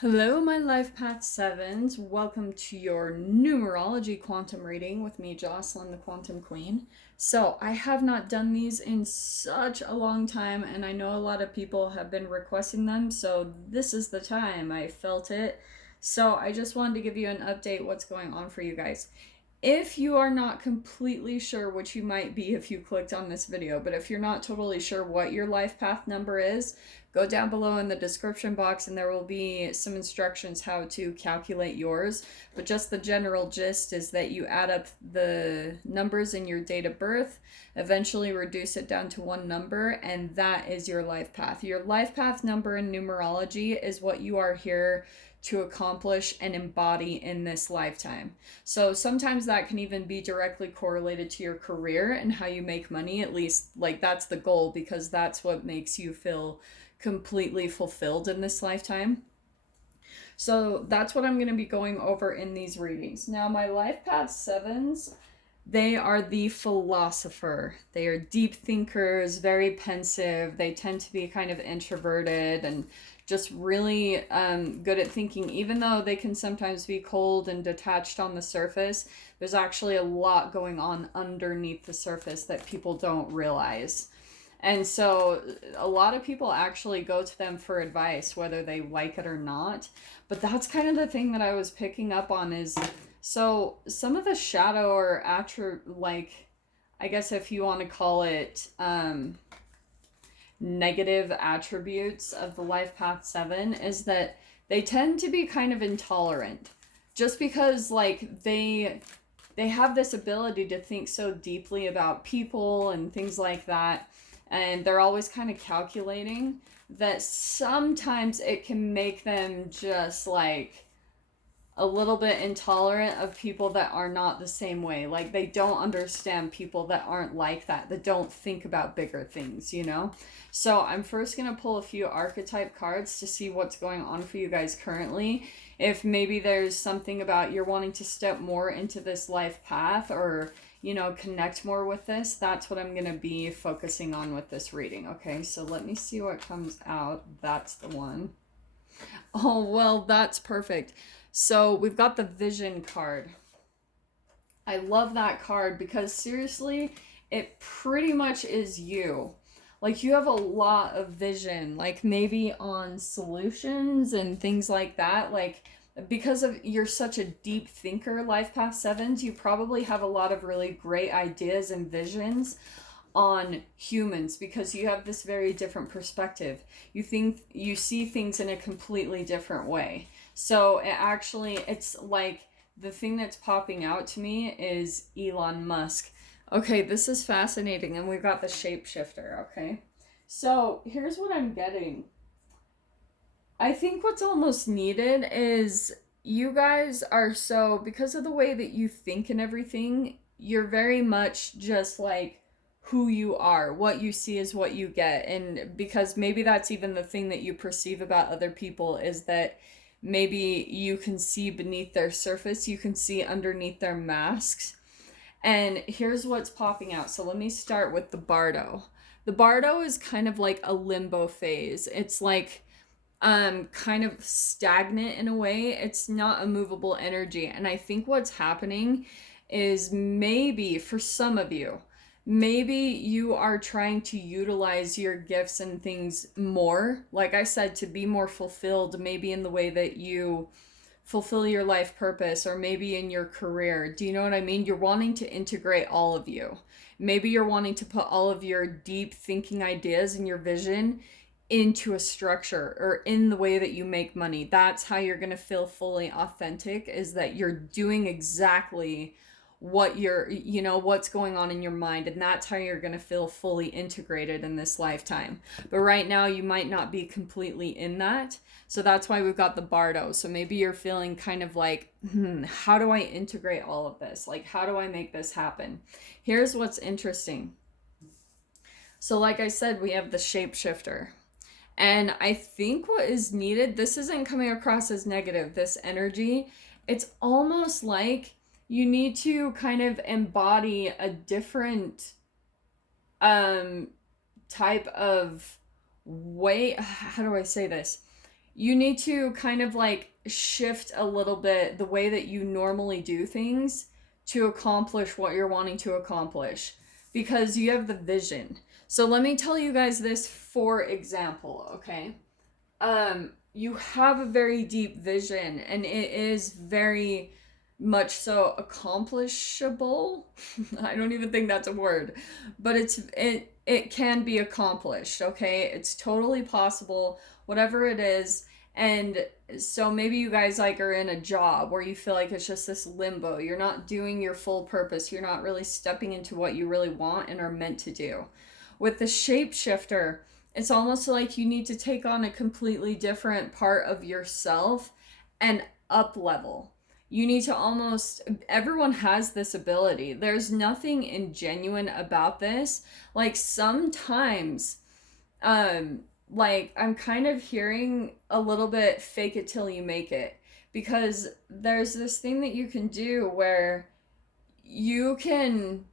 Hello, my Life Path 7s. Welcome to your numerology quantum reading with me, Jocelyn, the Quantum Queen. So, I have not done these in such a long time, and I know a lot of people have been requesting them, so this is the time. I felt it. So, I just wanted to give you an update what's going on for you guys. If you are not completely sure, which you might be if you clicked on this video, but if you're not totally sure what your life path number is, go down below in the description box and there will be some instructions how to calculate yours. But just the general gist is that you add up the numbers in your date of birth, eventually reduce it down to one number, and that is your life path. Your life path number in numerology is what you are here to accomplish and embody in this lifetime. So sometimes that can even be directly correlated to your career and how you make money. At least, like, that's the goal, because that's what makes you feel completely fulfilled in this lifetime. So that's what I'm going to be going over in these readings. Now, my life path 7s, they are the philosopher. They are deep thinkers, very pensive. They tend to be kind of introverted and just really good at thinking. Even though they can sometimes be cold and detached on the surface, there's actually a lot going on underneath the surface that people don't realize. And so a lot of people actually go to them for advice, whether they like it or not. But that's kind of the thing that I was picking up on is, so some of the shadow or like, I guess if you want to call it negative attributes of the life path 7 is that they tend to be kind of intolerant, just because like they have this ability to think so deeply about people and things like that, and they're always kind of calculating, that sometimes it can make them just like a little bit intolerant of people that are not the same way. Like, they don't understand people that aren't like that don't think about bigger things, you know? So I'm first going to pull a few archetype cards to see what's going on for you guys currently. If maybe there's something about you're wanting to step more into this life path, or, you know, connect more with this, that's what I'm going to be focusing on with this reading. Okay, so let me see what comes out. That's the one. Oh, well, that's perfect. So we've got the vision card. I love that card because seriously, it pretty much is you. Like, you have a lot of vision, like maybe on solutions and things like that. Like, because of you're such a deep thinker, life path 7s, you probably have a lot of really great ideas and visions on humans, because you have this very different perspective. You see things in a completely different way. So it's like the thing that's popping out to me is Elon Musk. Okay, this is fascinating. And we've got the Shapeshifter. Okay, so here's what I'm getting. I think what's almost needed is, you guys are so, because of the way that you think and everything, you're very much just like who you are. What you see is what you get. And because maybe that's even the thing that you perceive about other people, is that maybe you can see beneath their surface, you can see underneath their masks. And here's what's popping out. So let me start with the Bardo. The Bardo is kind of like a limbo phase. It's like kind of stagnant in a way. It's not a movable energy. And I think what's happening is, maybe for some of you, maybe you are trying to utilize your gifts and things more, like I said, to be more fulfilled, maybe in the way that you fulfill your life purpose, or maybe in your career. Do you know what I mean? You're wanting to integrate all of you. Maybe you're wanting to put all of your deep thinking ideas and your vision into a structure, or in the way that you make money. That's how you're going to feel fully authentic, is that you're doing exactly what what's going on in your mind, and that's how you're going to feel fully integrated in this lifetime. But right now you might not be completely in that, so that's why we've got the Bardo. So maybe you're feeling kind of like, how do I integrate all of this? Like, how do I make this happen? Here's what's interesting. So like I said, we have the Shapeshifter. And I think what is needed, this isn't coming across as negative, this energy. It's almost like you need to kind of embody a different type of way. How do I say this? you need to kind of like shift a little bit the way that you normally do things to accomplish what you're wanting to accomplish, because you have the vision. So let me tell you guys this for example, okay? You have a very deep vision, and it is very much so accomplishable. I don't even think that's a word, but it can be accomplished, okay? It's totally possible, whatever it is. And so maybe you guys like are in a job where you feel like it's just this limbo. You're not doing your full purpose. You're not really stepping into what you really want and are meant to do. With the shapeshifter, it's almost like you need to take on a completely different part of yourself and up level. You need to almost, everyone has this ability. There's nothing ingenuine about this. Like sometimes, like I'm kind of hearing a little bit fake it till you make it, because there's this thing that you can do where you can,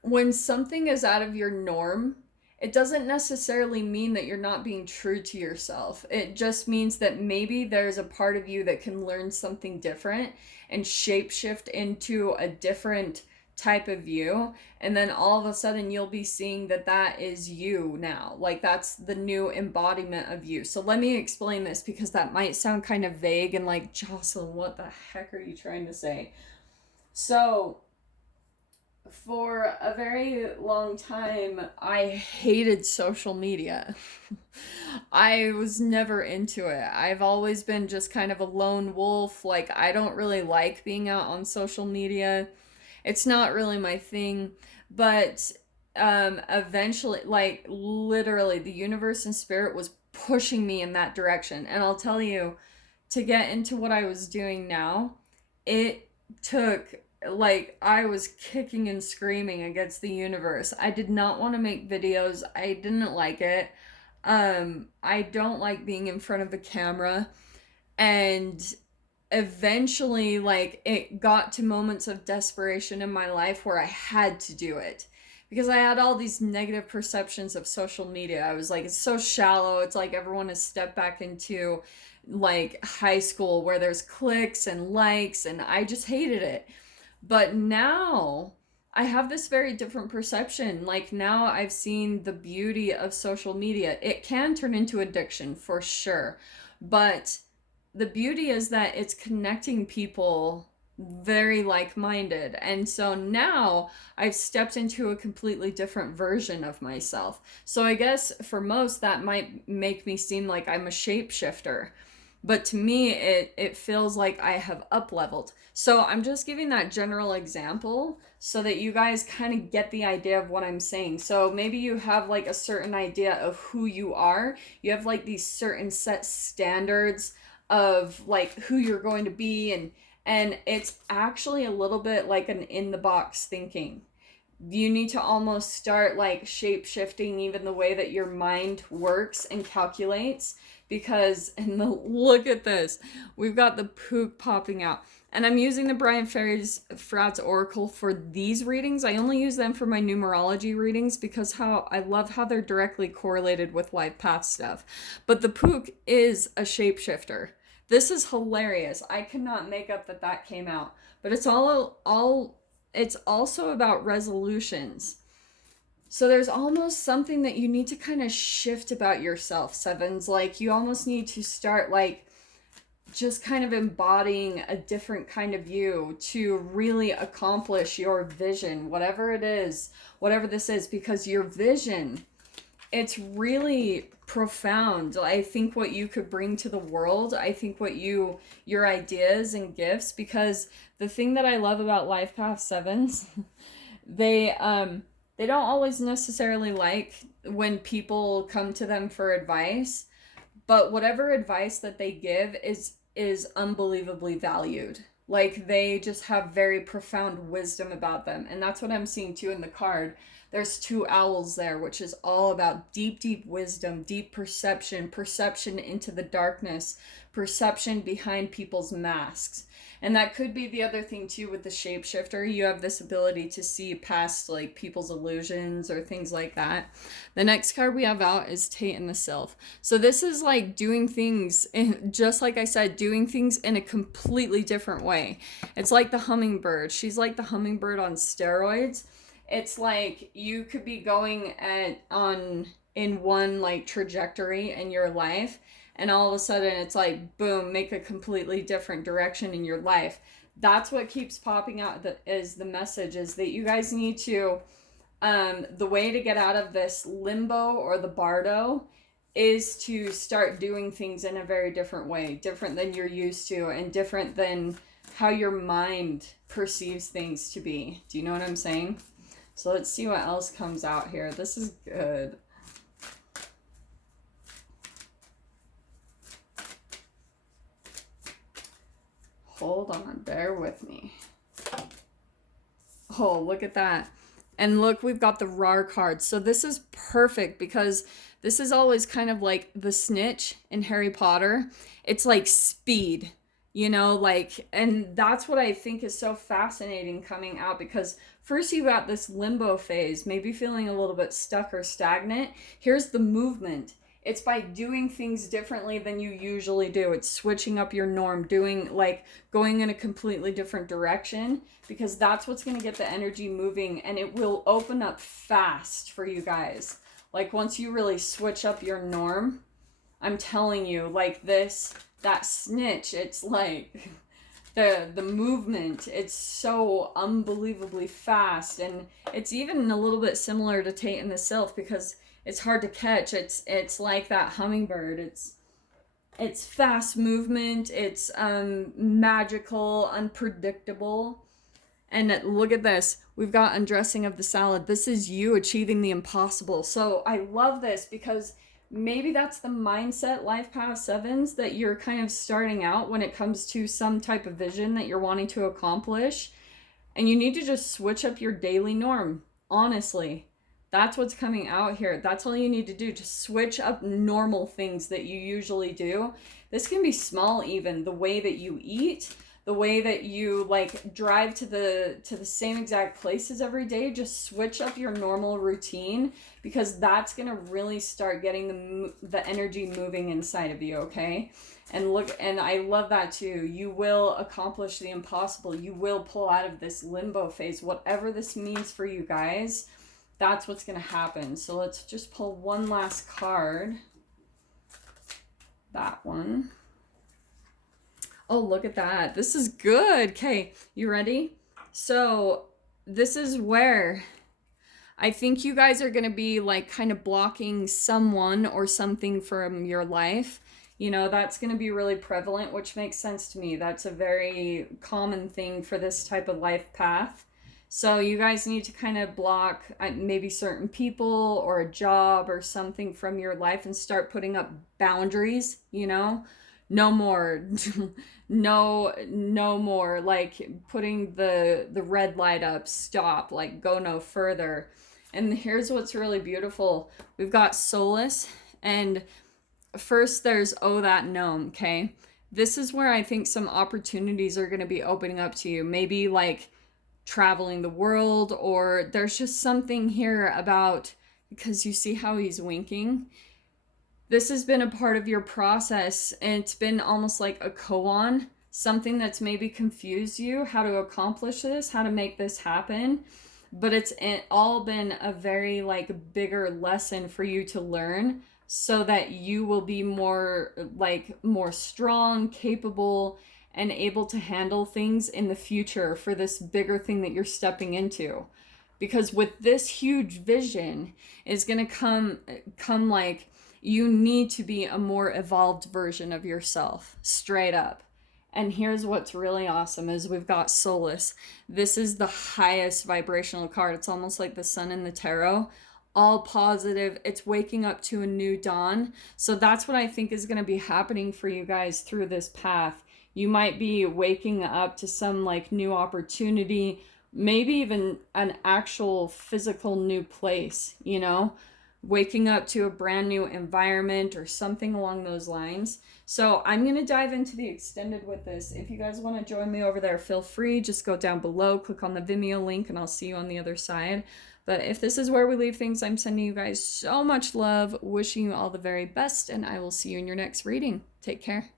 when something is out of your norm, it doesn't necessarily mean that you're not being true to yourself. It just means that maybe there's a part of you that can learn something different and shapeshift into a different type of you, and then all of a sudden you'll be seeing that that is you now. Like that's the new embodiment of you. So let me explain this, because that might sound kind of vague and like, Jocelyn, what the heck are you trying to say? So for a very long time, I hated social media. I was never into it. I've always been just kind of a lone wolf. Like, I don't really like being out on social media. It's not really my thing. But eventually, like, literally, the universe and spirit was pushing me in that direction. And I'll tell you, to get into what I was doing now, it took, like, I was kicking and screaming against the universe. I did not want to make videos. I didn't like it. I don't like being in front of a camera. And eventually, like, it got to moments of desperation in my life where I had to do it, because I had all these negative perceptions of social media. I was like, it's so shallow. It's like everyone has stepped back into like high school where there's clicks and likes, and I just hated it. But now I have this very different perception. Like now I've seen the beauty of social media. It can turn into addiction for sure. But the beauty is that it's connecting people very like-minded. And so now I've stepped into a completely different version of myself. So I guess for most that might make me seem like I'm a shapeshifter. But to me, it feels like I have up-leveled. So I'm just giving that general example so that you guys kind of get the idea of what I'm saying. So maybe you have like a certain idea of who you are. You have like these certain set standards of like who you're going to be, and it's actually a little bit like an in-the-box thinking. You need to almost start like shape-shifting even the way that your mind works and calculates, because look at this, we've got the pook popping out, and I'm using the Brian Faeries Froud's Oracle for these readings. I only use them for my numerology readings because how I love how they're directly correlated with life path stuff. But the pook is a shapeshifter. This is hilarious. I cannot make up that came out, but it's it's also about resolutions. So there's almost something that you need to kind of shift about yourself, sevens. Like you almost need to start like just kind of embodying a different kind of you to really accomplish your vision, whatever it is, whatever this is, because your vision, it's really profound. I think what you could bring to the world, I think what your ideas and gifts, because the thing that I love about Life Path 7s, they don't always necessarily like when people come to them for advice, but whatever advice that they give is unbelievably valued. Like they just have very profound wisdom about them. And that's what I'm seeing too in the card. There's two owls there, which is all about deep, deep wisdom, deep perception, perception into the darkness, perception behind people's masks. And that could be the other thing too with the shapeshifter. You have this ability to see past like people's illusions or things like that. The next card we have out is Tate and the Sylph. So this is like doing things, just like I said, doing things in a completely different way. It's like the hummingbird. She's like the hummingbird on steroids. It's like you could be going in one like trajectory in your life, and all of a sudden it's like boom, make a completely different direction in your life. That's what keeps popping out is the message is that you guys need to the way to get out of this limbo or the bardo is to start doing things in a very different way, different than you're used to and different than how your mind perceives things to be. Do you know what I'm saying? So let's see what else comes out here. This is good. Hold on, bear with me. Oh, look at that. And look, we've got the RAR card. So this is perfect because this is always kind of like the snitch in Harry Potter. It's like speed, you know, like, and that's what I think is so fascinating coming out, because first you got this limbo phase, maybe feeling a little bit stuck or stagnant. Here's the movement. It's by doing things differently than you usually do. It's switching up your norm, doing like going in a completely different direction, because that's what's going to get the energy moving, and it will open up fast for you guys. Like once you really switch up your norm, I'm telling you, like that snitch, it's like the movement, it's so unbelievably fast. And it's even a little bit similar to Tate and the Sylph because it's hard to catch. It's like that hummingbird. It's fast movement. It's magical, unpredictable. And look at this. We've got undressing of the salad. This is you achieving the impossible. So I love this because maybe that's the mindset, Life Path 7s, that you're kind of starting out when it comes to some type of vision that you're wanting to accomplish. And you need to just switch up your daily norm, honestly. That's what's coming out here. That's all you need to do. Just switch up normal things that you usually do. This can be small even. The way that you eat, the way that you like drive to the same exact places every day. Just switch up your normal routine, because that's going to really start getting the energy moving inside of you, okay? And look, and I love that too. You will accomplish the impossible. You will pull out of this limbo phase. Whatever this means for you guys, that's what's going to happen. So let's just pull one last card. That one. Oh, look at that. This is good. Okay, you ready? So this is where I think you guys are going to be like kind of blocking someone or something from your life. You know, that's going to be really prevalent, which makes sense to me. That's a very common thing for this type of life path. So you guys need to kind of block maybe certain people or a job or something from your life and start putting up boundaries, you know? No more, no more, like putting the red light up, stop, like go no further. And here's what's really beautiful. We've got Solace, and first there's Oh That Gnome, okay? This is where I think some opportunities are going to be opening up to you. Maybe like traveling the world, or there's just something here about, because you see how he's winking. This has been a part of your process, and it's been almost like a koan, something that's maybe confused you how to accomplish this, how to make this happen. But it's all been a very like bigger lesson for you to learn, so that you will be more strong, capable, and able to handle things in the future for this bigger thing that you're stepping into. Because with this huge vision is going to come like, you need to be a more evolved version of yourself, straight up. And here's what's really awesome is we've got Solace. This is the highest vibrational card. It's almost like the sun in the tarot. All positive. It's waking up to a new dawn. So that's what I think is going to be happening for you guys through this path. You might be waking up to some like new opportunity, maybe even an actual physical new place, you know, waking up to a brand new environment or something along those lines. So I'm going to dive into the extended with this. If you guys want to join me over there, feel free. Just go down below, click on the Vimeo link, and I'll see you on the other side. But if this is where we leave things, I'm sending you guys so much love, wishing you all the very best, and I will see you in your next reading. Take care.